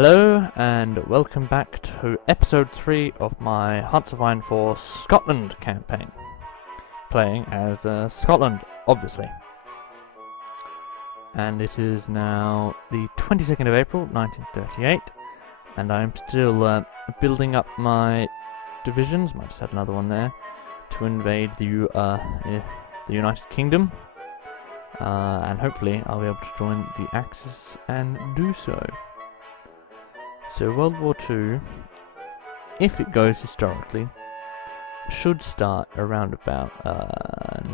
Hello and welcome back to episode 3 of my Hearts of Iron 4 Scotland campaign. Playing as Scotland, obviously. And it is now the 22nd of April, 1938, and I'm still building up my divisions, might just add another one there, to invade the United Kingdom. And hopefully I'll be able to join the Axis and do so. So World War II, if it goes historically, should start around about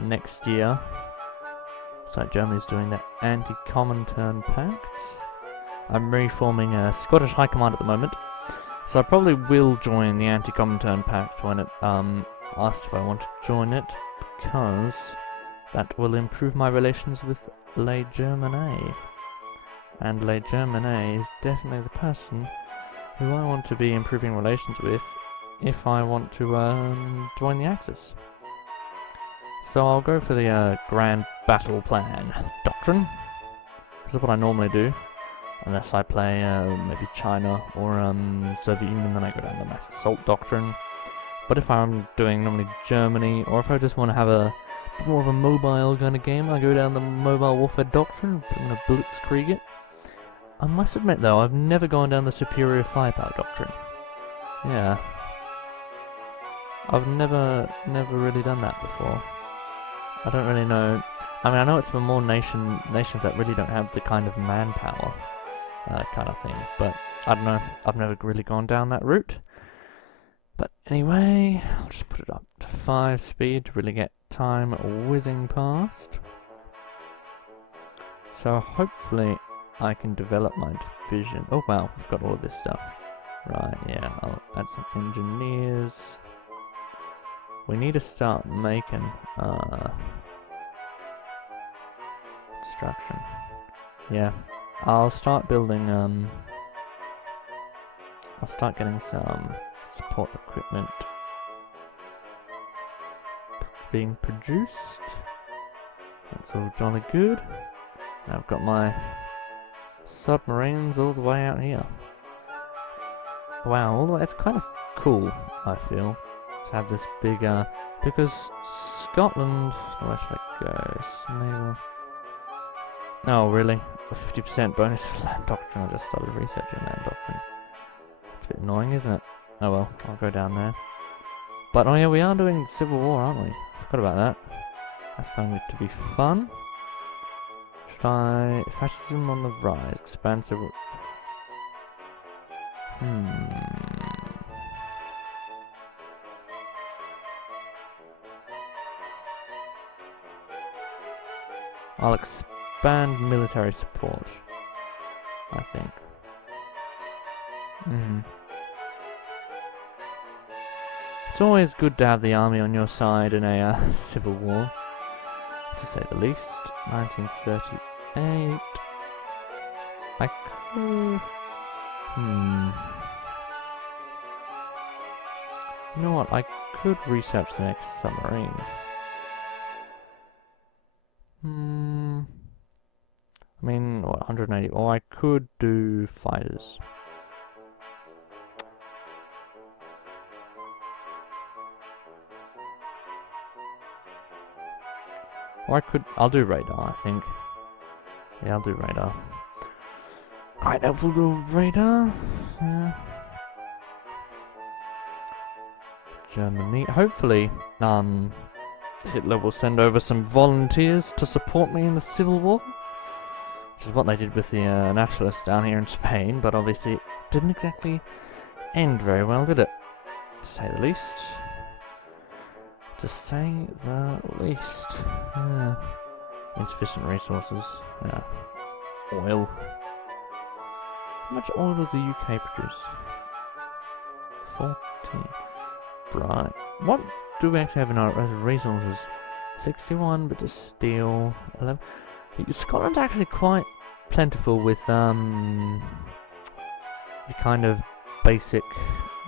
next year. So Germany's doing the anti-Comintern Pact. I'm reforming a Scottish High Command at the moment, so I probably will join the anti-Comintern Pact when it asks if I want to join it, because that will improve my relations with Les Germanies. And Les Germanies is definitely the person who I want to be improving relations with if I want to join the Axis. So I'll go for the Grand Battle Plan Doctrine. This is what I normally do, unless I play maybe China or Soviet Union, then I go down the Mass Assault Doctrine. But if I'm doing normally Germany, or if I just want to have a bit more of a mobile kind of game, I go down the Mobile Warfare Doctrine, I'm going to blitzkrieg it. I must admit though, I've never gone down the Superior Firepower Doctrine. Yeah. I've never really done that before. I don't really know. I mean, I know it's for more nations that really don't have the kind of manpower kind of thing, but I don't know. I've never really gone down that route. But anyway, I'll just put it up to 5 speed to really get time whizzing past. So hopefully I can develop my division. Oh wow, we've got all of this stuff. Right, yeah, I'll add some engineers. We need to start making construction. Yeah, I'll start building I'll start getting some support equipment being produced. That's all jolly good. Now I've got my submarines all the way out here. Wow, all the way, it's kind of cool, I feel, to have this big, because Scotland, where should I go? Naval. Oh, really? A 50% bonus for land doctrine. I just started researching land doctrine. It's a bit annoying, isn't it? Oh well, I'll go down there. But oh yeah, we are doing Civil War, aren't we? Forgot about that. That's going to be fun. Fascism on the rise, expansive. I'll expand military support, I think. It's always good to have the army on your side in a civil war, to say the least. 1938. I could... You know what? I could research the next submarine. I mean, what, 180? Or I could do fighters. Or I'll do radar, I think. Yeah, I'll do radar. Quite helpful to radar. Yeah. Germany. Hopefully, Hitler will send over some volunteers to support me in the Civil War. Which is what they did with the nationalists down here in Spain, but obviously it didn't exactly end very well, did it? To say the least. To say the least. Yeah. Insufficient resources. Yeah. Oil. How much oil does the UK produce? 14. Right. What do we actually have in our resources? 61, but just steel. 11. Scotland's actually quite plentiful with the kind of basic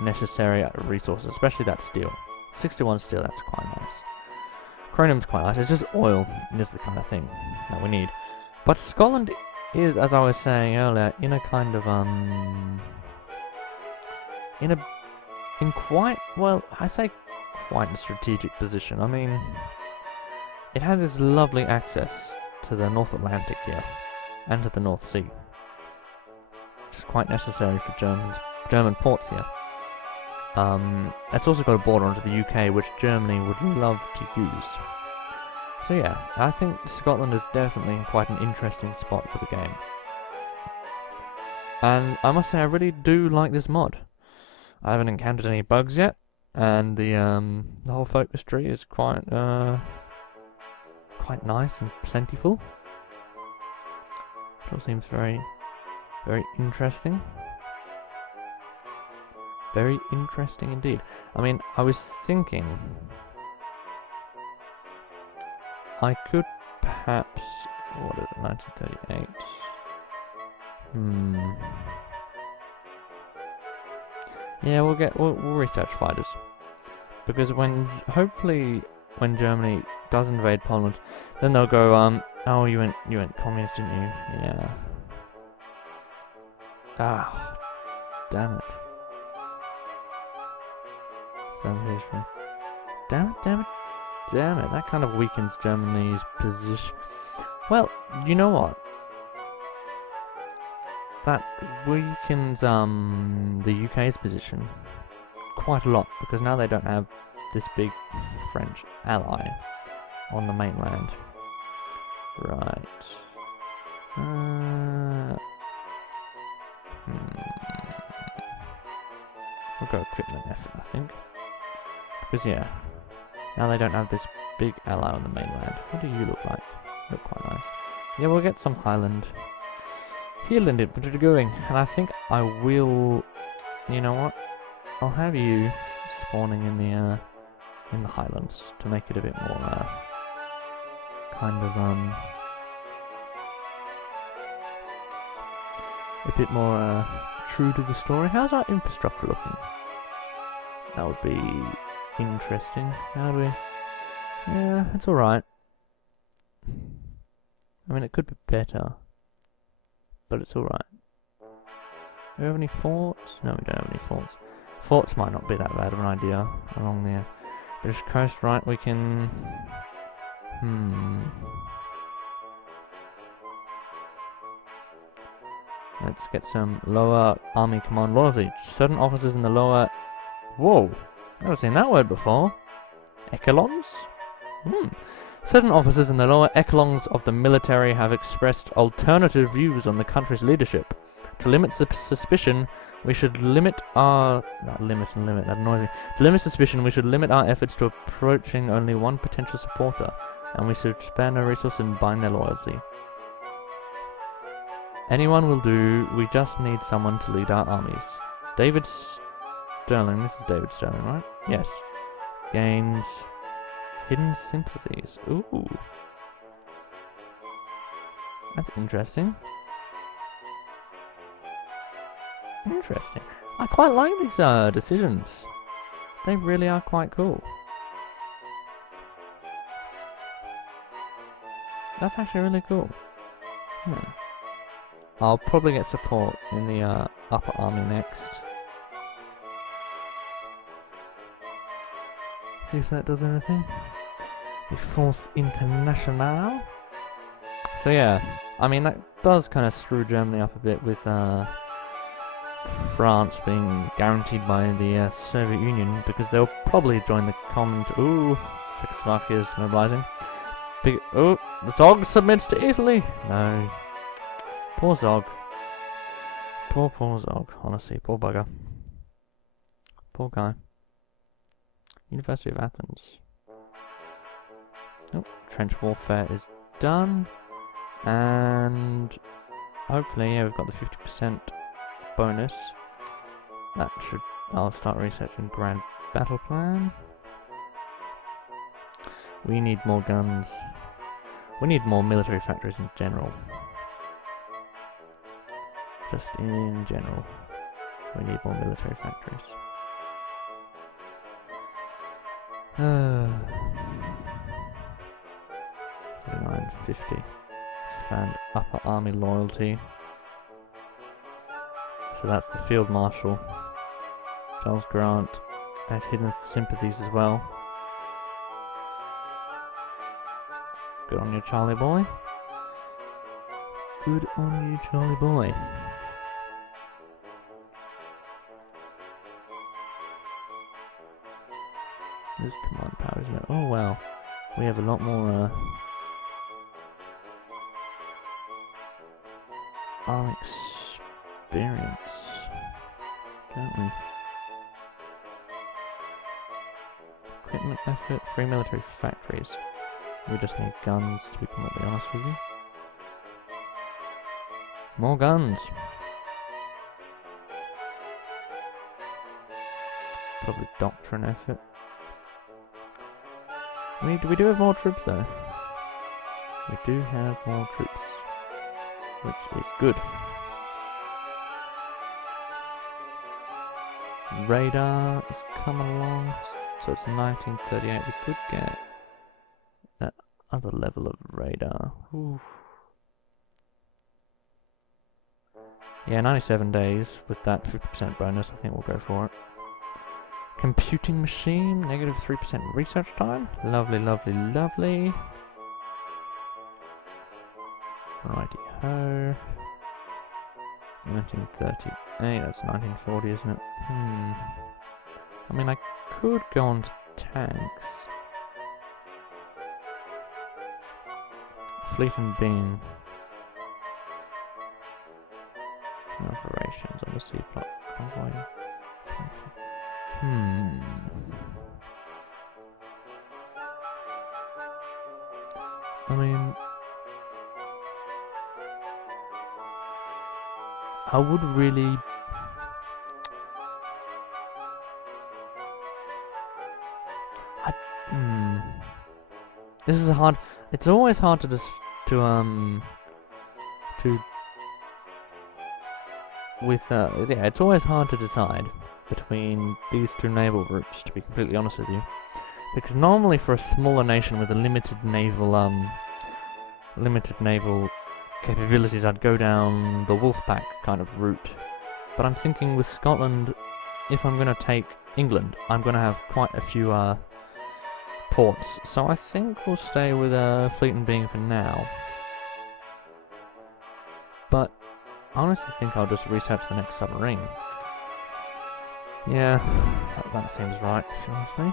necessary resources, especially that steel. 61 steel, that's quite nice. Chromium's quite nice. It's just oil is the kind of thing that we need. But Scotland is, as I was saying earlier, in a kind of in quite, well, I say quite a strategic position. I mean, it has this lovely access to the North Atlantic here, and to the North Sea, which is quite necessary for German ports here. It's also got a border onto the UK, which Germany would love to use. So yeah, I think Scotland is definitely quite an interesting spot for the game. And I must say, I really do like this mod. I haven't encountered any bugs yet, and the whole focus tree is quite nice and plentiful. It all seems very interesting. Very interesting indeed. I mean, I was thinking I could perhaps, what is it, 1938? Yeah, we'll research fighters, because hopefully when Germany does invade Poland, then they'll go, oh, you went communist, didn't you? Yeah. Ah, damn it. Damn it, that kind of weakens Germany's position. Well, you know what? That weakens the UK's position quite a lot, because now they don't have this big French ally on the mainland. Right. We'll go equipment effort, I think. Because yeah, now they don't have this big ally on the mainland. What do you look like? You look quite nice. Yeah, we'll get some Highland infantry going, and I think I will. You know what? I'll have you spawning in the Highlands to make it a bit more kind of a bit more true to the story. How's our infrastructure looking? That would be interesting. How do we? Yeah, it's alright. I mean, it could be better, but it's alright. Do we have any forts? No, we don't have any forts. Forts might not be that bad of an idea along the British coast, right? We can... Let's get some lower army command loyalty. Certain officers in the lower... Whoa! Never seen that word before. Echelons? Certain officers in the lower echelons of the military have expressed alternative views on the country's leadership. To limit suspicion, we should limit our... that annoys me. To limit suspicion, we should limit our efforts to approaching only one potential supporter, and we should spare no resource in buying their loyalty. Anyone will do, we just need someone to lead our armies. David Sterling, this is David Sterling, right? Yes. Gains hidden sympathies. Ooh. That's interesting. Interesting. I quite like these decisions. They really are quite cool. That's actually really cool. Yeah. I'll probably get support in the upper army next. See if that does anything. The Force Internationale. So yeah, I mean that does kind of screw Germany up a bit with France being guaranteed by the Soviet Union, because they'll probably join the common... Ooh, Czechoslovakia is mobilizing. Oh, Zog submits to Italy! No. Poor Zog. Poor Zog, honestly, poor bugger. Poor guy. University of Athens. Oh, trench warfare is done. And hopefully, yeah, we've got the 50% bonus. That should... I'll start researching Grand Battle Plan. We need more guns. We need more military factories in general. Just in general. We need more military factories. 39.50. and upper army loyalty. So that's the Field Marshal. Charles Grant has hidden sympathies as well. Good on you, Charlie boy. Good on you, Charlie boy. This is command power, isn't it? Oh wow. We have a lot more experience, don't we? Equipment effort, 3 military factories. We just need guns, to be completely honest with you. More guns! Probably doctrine effort. We do have more troops though. We do have more troops, which is good. Radar is coming along, so it's 1938. We could get that other level of radar. Ooh. Yeah, 97 days with that 50% bonus. I think we'll go for it. Computing machine, negative 3% research time. Lovely, lovely, lovely. Righty ho. 1938, that's 1940, isn't it? I mean, I could go on to tanks. Fleet and Bean. Operations on the sea plot convoy. I mean, I would really... This is hard. It's always hard to it's always hard to decide between these two naval groups, to be completely honest with you, because normally for a smaller nation with a limited naval capabilities, I'd go down the Wolfpack kind of route. But I'm thinking with Scotland, if I'm going to take England, I'm going to have quite a few ports, so I think we'll stay with Fleet and Being for now. But I honestly think I'll just research the next submarine. Yeah, that seems right, if you ask me.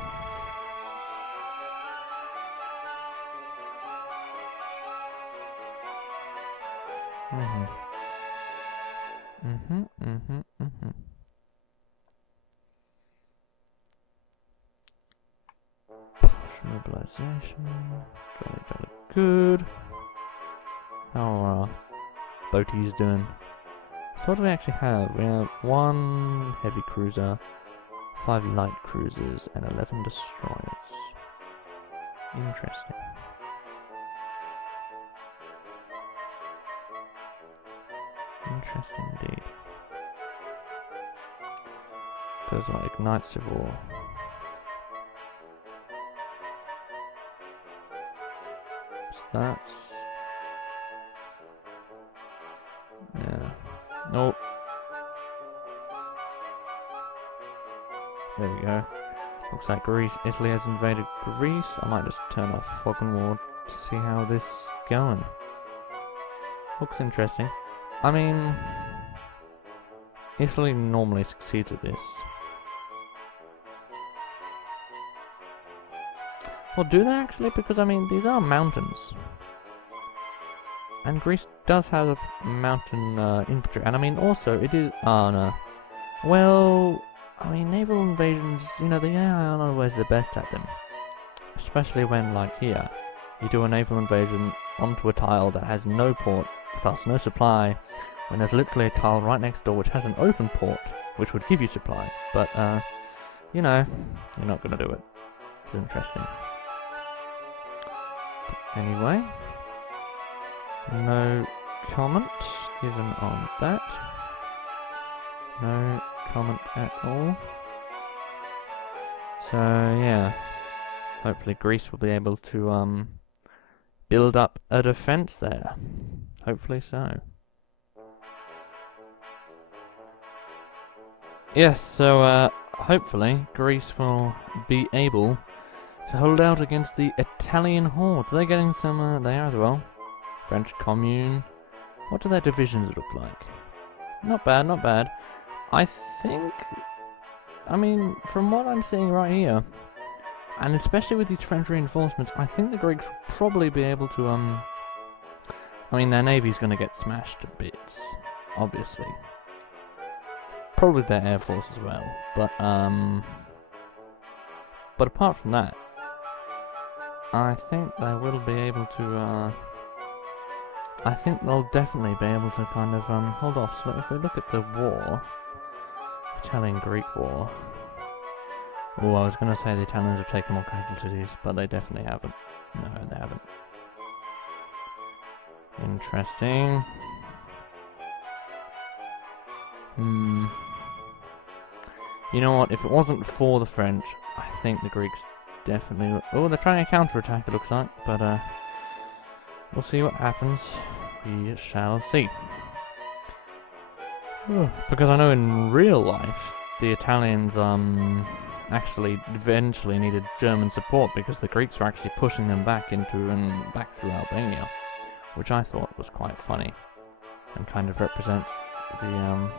Mobilization. Jolly, jolly good. How are boaties doing? So what do we actually have? We have 1 heavy cruiser, 5 light cruisers, and 11 destroyers. Interesting. Interesting indeed. Goes on Ignite Civil War. So that's... yeah. Nope. There we go. Looks like Italy has invaded Greece. I might just turn off Fog and War to see how this is going. Looks interesting. I mean, Italy normally succeeds at this. Well, do they actually? Because, I mean, these are mountains. And Greece does have mountain infantry. And, I mean, also, it is... oh, no. Well, I mean, naval invasions, you know, they aren't always the best at them. Especially when, like here, you do a naval invasion onto a tile that has no port, thus no supply, when there's literally a tile right next door which has an open port, which would give you supply. But, you know, you're not going to do it. It's interesting. Anyway, no comment given on that. No comment at all. So yeah, hopefully Greece will be able to build up a defense there. Hopefully so. Yes, so hopefully Greece will be able to hold out against the Italian hordes. They're getting some, they are as well. French Commune. What do their divisions look like? Not bad, not bad. I think, I mean, from what I'm seeing right here, and especially with these French reinforcements, I think the Greeks will probably be able to, I mean, their navy's going to get smashed to bits, obviously. Probably their air force as well, but apart from that, I think they will be able to, I think they'll definitely be able to kind of, hold off. So if we look at the war, Italian-Greek war, oh, I was going to say the Italians have taken more casualties, but they definitely haven't. No, they haven't. Interesting. You know what, if it wasn't for the French, I think the Greeks definitely... Oh, they're trying to counter-attack, it looks like, but, we'll see what happens. We shall see. Because I know in real life, the Italians, actually eventually needed German support because the Greeks were actually pushing them back into and back through Albania, which I thought was quite funny and kind of represents the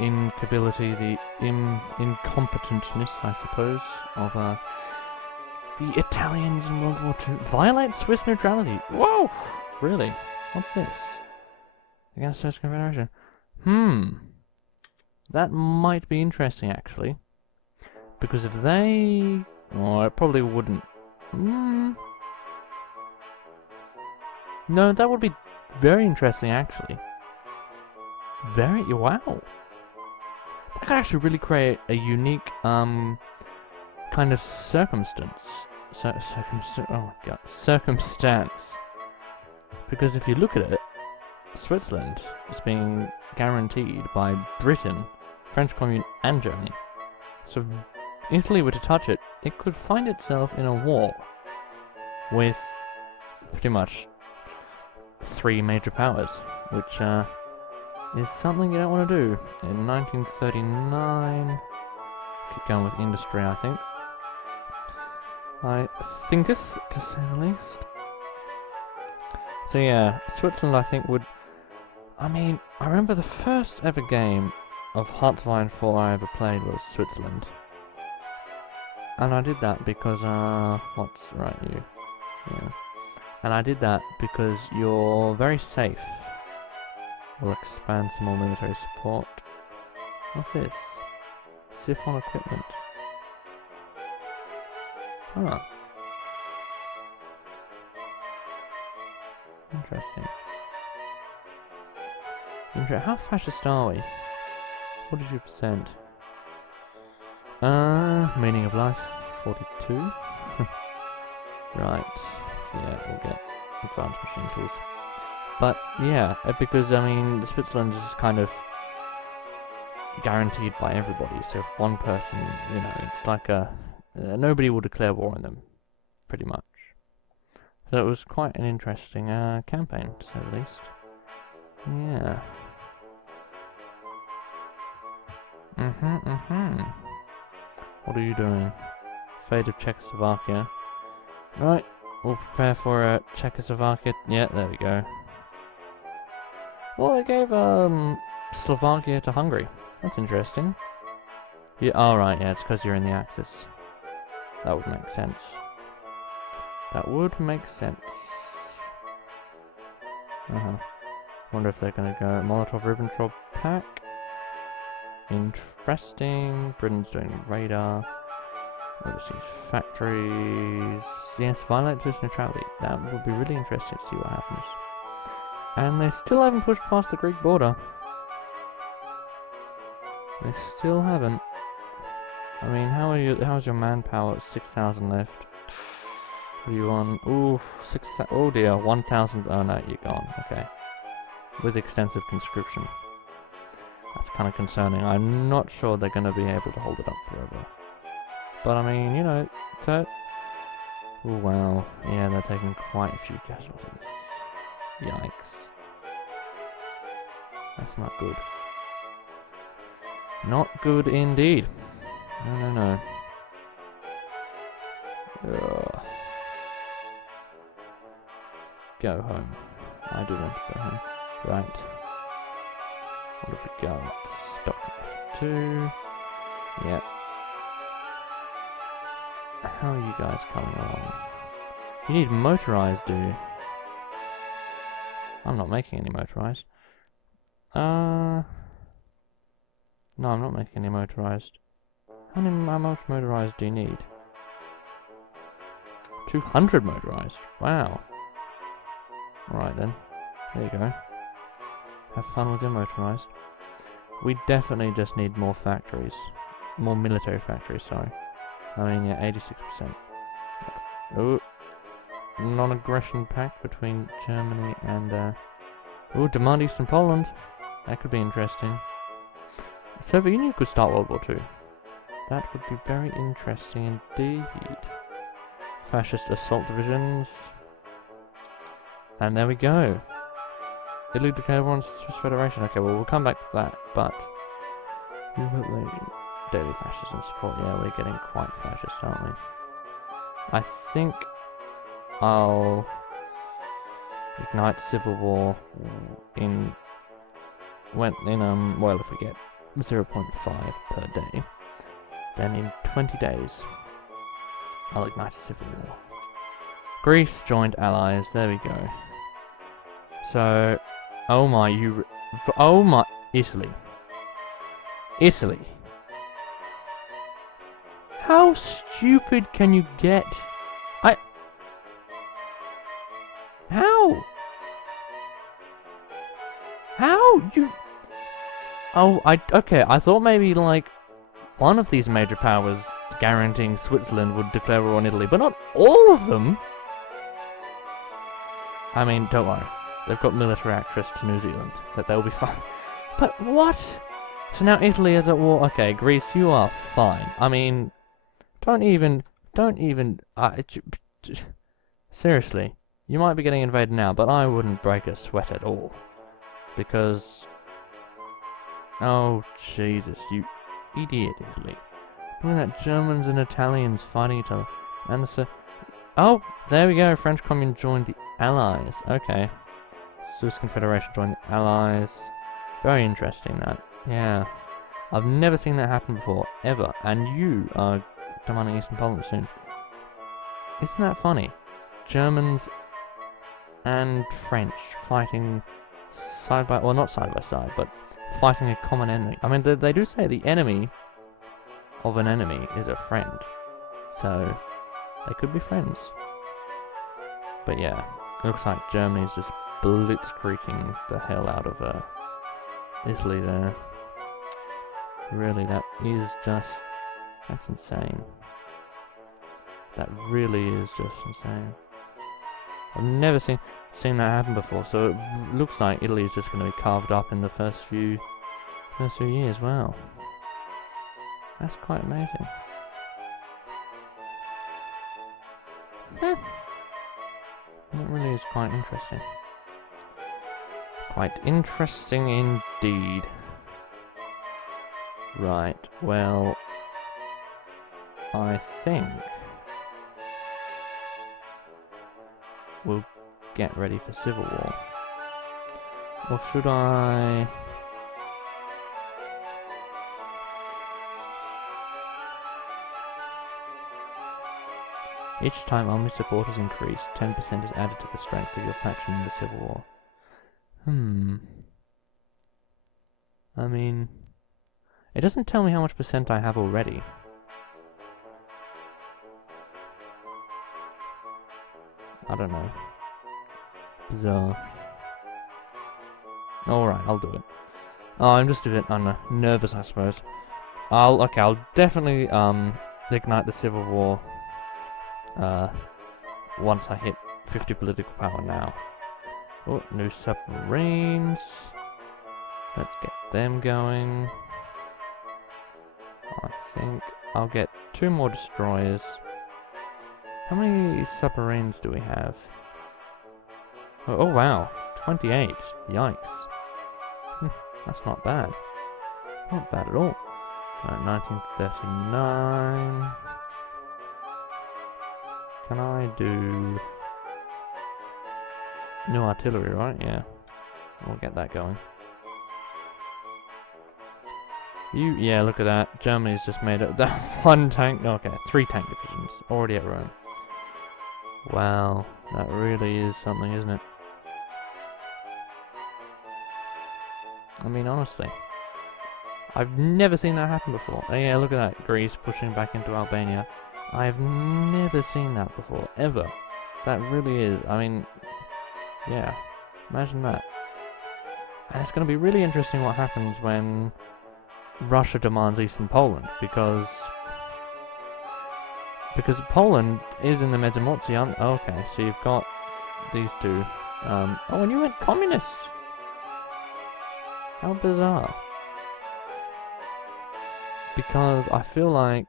incapability, the incompetentness, I suppose, of the Italians in World War II. Violate Swiss neutrality. Whoa! Really? What's this? Against Swiss Confederation. That might be interesting, actually. Because if they... Oh, it probably wouldn't. No, that would be very interesting, actually. Wow. That could actually really create a unique, kind of circumstance. Oh my god. Circumstance. Because if you look at it, Switzerland is being guaranteed by Britain, French Commune, and Germany. So if Italy were to touch it, it could find itself in a war with pretty much 3 major powers, which is something you don't want to do. In 1939, keep going with industry, I think. I thinketh, to say the least. So yeah, Switzerland, I think, would... I mean, I remember the first ever game of Hearts of Iron 4 I ever played was Switzerland. And I did that because, what's right, you? Yeah. And I did that because you're very safe. We'll expand some more military support. What's this? Siphon equipment. Huh. Interesting. How fascist are we? 42%. Meaning of life, 42. Right. Yeah, we'll get advanced machine tools. But yeah, because I mean, Switzerland is kind of guaranteed by everybody. So if one person, you know, it's like nobody will declare war on them, pretty much. So it was quite an interesting campaign, to say the least. Yeah. What are you doing? Fate of Czechoslovakia. Right, we'll prepare for Czechoslovakia. Yeah, there we go. Well, they gave Slovakia to Hungary. That's interesting. Yeah, alright, yeah, it's because you're in the Axis. That would make sense. That would make sense. Wonder if they're gonna go Molotov-Ribbentrop pack. Interesting. Britain's doing radar. Overseas factories. Yes, violate Swiss neutrality. That would be really interesting to see what happens. And they still haven't pushed past the Greek border. They still haven't. I mean, how's your manpower? 6,000 left. What are you on? Ooh, 6,000. Oh dear, 1,000. Oh no, you're gone. Okay. With extensive conscription. That's kind of concerning. I'm not sure they're going to be able to hold it up forever. But I mean, you know, Oh wow, yeah, they're taking quite a few casualties. Yikes. That's not good. Not good indeed. No, no, no. Ugh. Go home. I do want to go home. Right. What have we got? Doctor F2. Yep. How are you guys coming along? You need motorized, do you? I'm not making any motorized. No, I'm not making any motorized. How much motorized do you need? 200 motorized. Wow. Alright then. There you go. Have fun with your motorized. We definitely just need more factories. More military factories, sorry. I mean, yeah, 86%. Oh, non-aggression pact between Germany and, oh, demand Eastern Poland. That could be interesting. The Soviet Union could start World War II. That would be very interesting indeed. Fascist assault divisions. And there we go. Italy declared war on Swiss Federation. Okay, well, we'll come back to that, but... Daily fascism support. Yeah, we're getting quite fascist, aren't we? I think I'll ignite civil war well, if we get 0.5 per day, then in 20 days I'll ignite a civil war. Greece joined allies, there we go. So, oh my, Italy. Italy. How stupid can you get? How? You... Oh, okay, I thought maybe, like, one of these major powers guaranteeing Switzerland would declare war on Italy, but not all of them! I mean, don't worry. They've got military access to New Zealand, that they'll be fine. But what? So now Italy is at war. Okay, Greece, you are fine. I mean, don't even, seriously, you might be getting invaded now, but I wouldn't break a sweat at all. Because, oh Jesus, you idiot, Italy. Look at that, Germans and Italians fighting each other. And oh, there we go, French Commune joined the Allies. Okay. Swiss Confederation joined the Allies. Very interesting, that. Yeah. I've never seen that happen before, ever. And you are demanding Eastern Poland soon. Isn't that funny? Germans and French fighting side by... well, not side by side, but fighting a common enemy. I mean, they do say the enemy of an enemy is a friend. So, they could be friends. But yeah, it looks like Germany's just blitzkrieging the hell out of Italy there. Really, that is just... that's insane. That really is just insane. I've never seen that happen before, so it looks like Italy is just going to be carved up in the first few years. Wow. That's quite amazing. That really is quite interesting. Quite interesting indeed. Right, well, I think we'll get ready for civil war. Or should I... each time army support is increased, 10% is added to the strength of your faction in the civil war. I mean... it doesn't tell me how much percent I have already. I don't know. Bizarre. Alright, I'll do it. Oh, I'm just a bit nervous, I suppose. I'll definitely ignite the civil war once I hit 50 political power now. Oh, new submarines. Let's get them going. I think I'll get 2 more destroyers. How many submarines do we have? Oh wow, 28. Yikes. That's not bad. Not bad at all. 1939. Can I do new artillery, right? Yeah. We'll get that going. Yeah, look at that. Germany's just made up that one tank. Okay, 3 tank divisions already at Rome. Wow, that really is something, isn't it? I mean, honestly, I've never seen that happen before. Oh, yeah, look at that. Greece pushing back into Albania. I've never seen that before, ever. That really is. I mean, yeah, imagine that. And it's going to be really interesting what happens when Russia demands Eastern Poland, because Poland is in the Mezzamorzi, aren't... Oh, okay, so you've got these two. Oh, and you went communist! How bizarre. Because I feel like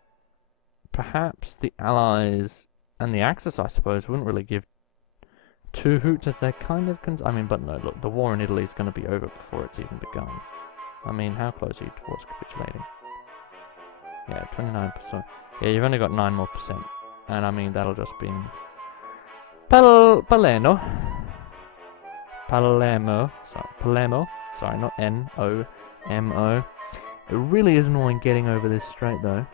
perhaps the Allies and the Axis, I suppose, wouldn't really give two hoots as they're kind of... I mean, but no, look, the war in Italy is going to be over before it's even begun. I mean, how close are you towards capitulating? Yeah, 29%. Yeah, you've only got 9 more %. And I mean, that'll just be in Palermo. Sorry, not N-O-M-O. It really is annoying getting over this strait, though.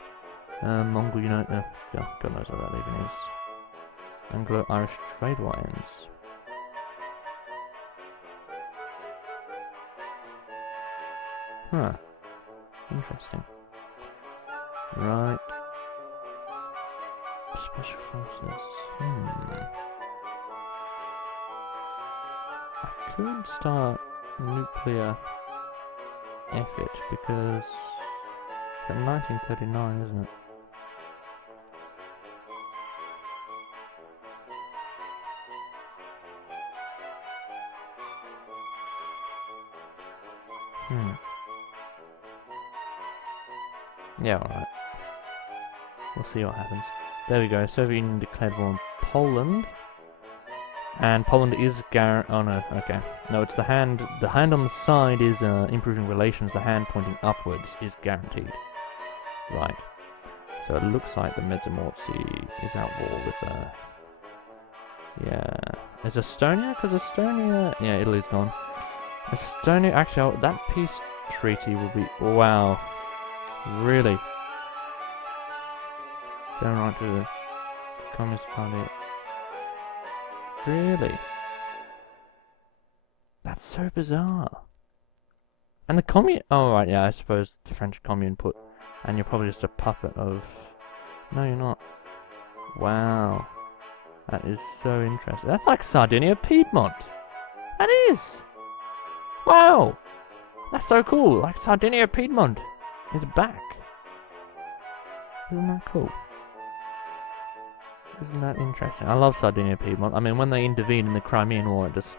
Mongol Unite... yeah, God knows what that even is. Anglo-Irish trade lines. Huh. Interesting. Right. Special forces. I could start nuclear effort because it's 1939, isn't it? Yeah, alright. We'll see what happens. There we go. Soviet Union declared war on Poland. And Poland is oh no, okay. No, it's the hand. The hand on the side is improving relations. The hand pointing upwards is guaranteed. Right. So it looks like the Mezzamorzi is at war with, yeah. Is Estonia? Because Estonia... Yeah, Italy's gone. Estonia... Actually, that peace treaty will be... Wow. Really? Going right to the Communist Party. Really? That's so bizarre. And the Commune... Oh, right, yeah, I suppose the French Commune put... And you're probably just a puppet of... No, you're not. Wow. That is so interesting. That's like Sardinia Piedmont. That is! Wow! That's so cool. Like Sardinia Piedmont is back. Isn't that cool? Isn't that interesting? I love Sardinia Piedmont. I mean, when they intervened in the Crimean War, it just...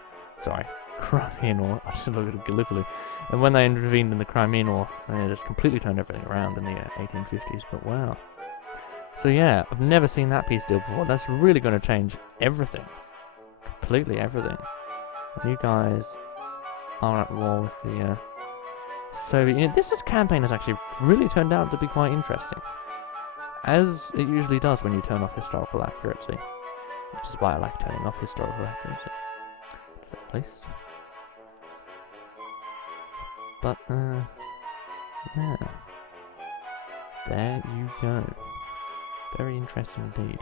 Sorry. Crimean War. I should look at Gallipoli. And when they intervened in the Crimean War, they just completely turned everything around in the 1850s. But wow. So yeah, I've never seen that peace deal before. That's really going to change everything. Completely everything. You guys are at war with the Soviet Union. This campaign has actually really turned out to be quite interesting. As it usually does when you turn off historical accuracy. Which is why I like turning off historical accuracy. At least. But, yeah. There you go. Very interesting indeed.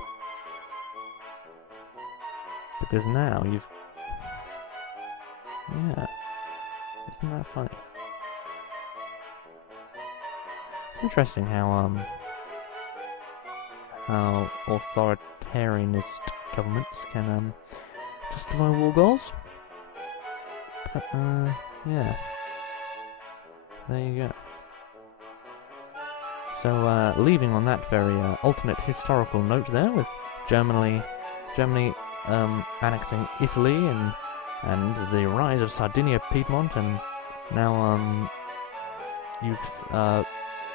Because now you've... Yeah. Isn't that funny? It's interesting how authoritarianist governments can, justify war goals. But, yeah. There you go. So, leaving on that very alternate historical note there, with Germany annexing Italy and the rise of Sardinia Piedmont, and now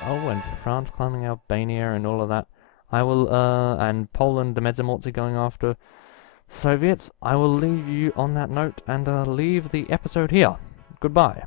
and France climbing Albania and all of that. I will, and Poland, the Medzimorci going after Soviets. I will leave you on that note and leave the episode here. Goodbye.